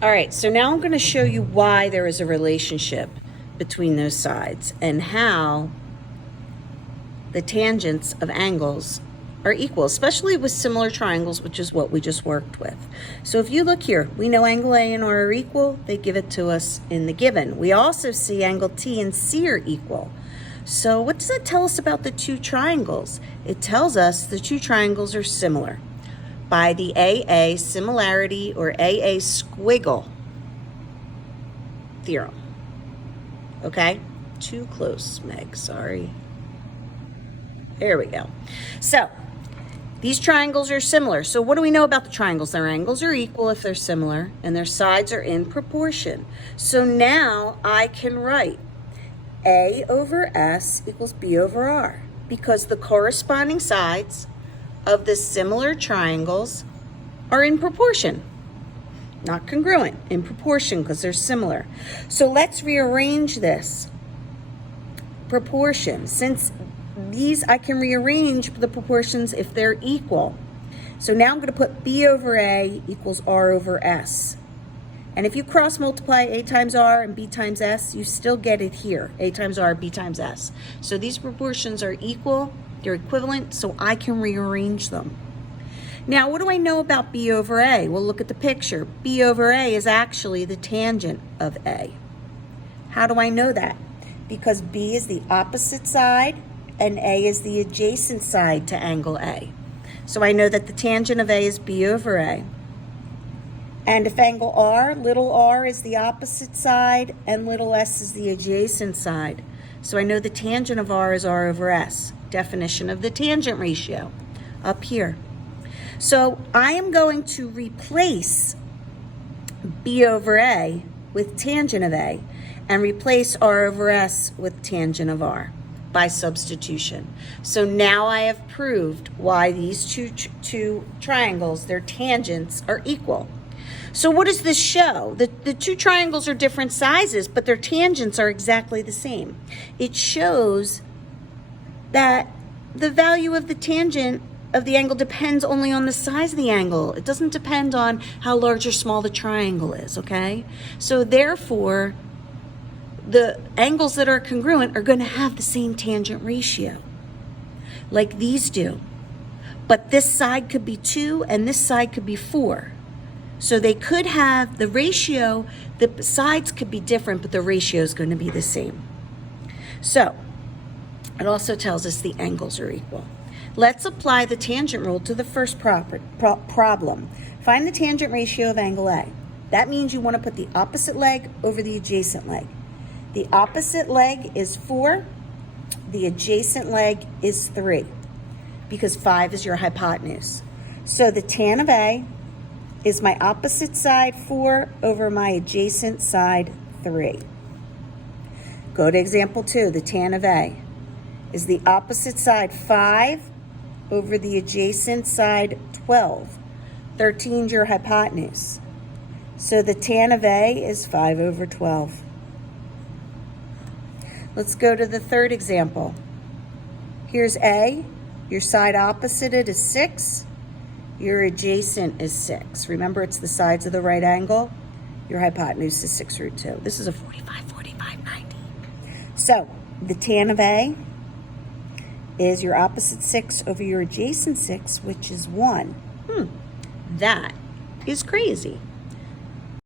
All right, so now I'm going to show you why there is a relationship between those sides and how the tangents of angles are equal, especially with similar triangles, which is what we just worked with. So if you look here, we know angle A and R are equal. They give it to us in the given. We also see angle T and C are equal. So what does that tell us about the two triangles? It tells us the two triangles are similar by the AA similarity or AA squiggle theorem. Okay? Too close, Meg, sorry. There we go. So these triangles are similar. So what do we know about the triangles? Their angles are equal if they're similar, and their sides are in proportion. So now I can write A over S equals B over R, because the corresponding sides of the similar triangles are in proportion. Not congruent, in proportion, because they're similar. So let's rearrange this proportion. Since these, I can rearrange the proportions if they're equal. So now I'm going to put B over A equals R over S. And if you cross multiply A times R and B times S, you still get it here, A times R, B times S. So these proportions are equal, they're equivalent, so I can rearrange them. Now, what do I know about B over A? Well, look at the picture. B over A is actually the tangent of A. How do I know that? Because B is the opposite side and A is the adjacent side to angle A. So I know that the tangent of A is B over A. And if angle R, little r is the opposite side and little s is the adjacent side. So I know the tangent of R is R over S. Definition of the tangent ratio up here. So I am going to replace B over A with tangent of A and replace R over S with tangent of R by substitution. So now I have proved why these two triangles, their tangents, are equal. So what does this show? The two triangles are different sizes, but their tangents are exactly the same. It shows that the value of the tangent of the angle depends only on the size of the angle. It doesn't depend on how large or small the triangle is, okay? So therefore, the angles that are congruent are going to have the same tangent ratio, like these do. But this side could be 2 and this side could be 4. So they could have the ratio, the sides could be different, but the ratio is going to be the same. So it also tells us the angles are equal. Let's apply the tangent rule to the first problem. Find the tangent ratio of angle A. That means you want to put the opposite leg over the adjacent leg. The opposite leg is 4. The adjacent leg is 3, because 5 is your hypotenuse. So the tan of A is my opposite side 4 over my adjacent side 3. Go to example 2. The tan of A is the opposite side 5 over the adjacent side 12. 13 is your hypotenuse. So the tan of A is 5 over 12. Let's go to the third example. Here's A. Your side opposite it is 6. Your adjacent is 6. Remember, it's the sides of the right angle. Your hypotenuse is 6 root 2. This is a 45, 45, 90. So the tan of A is your opposite 6 over your adjacent 6, which is 1. That is crazy.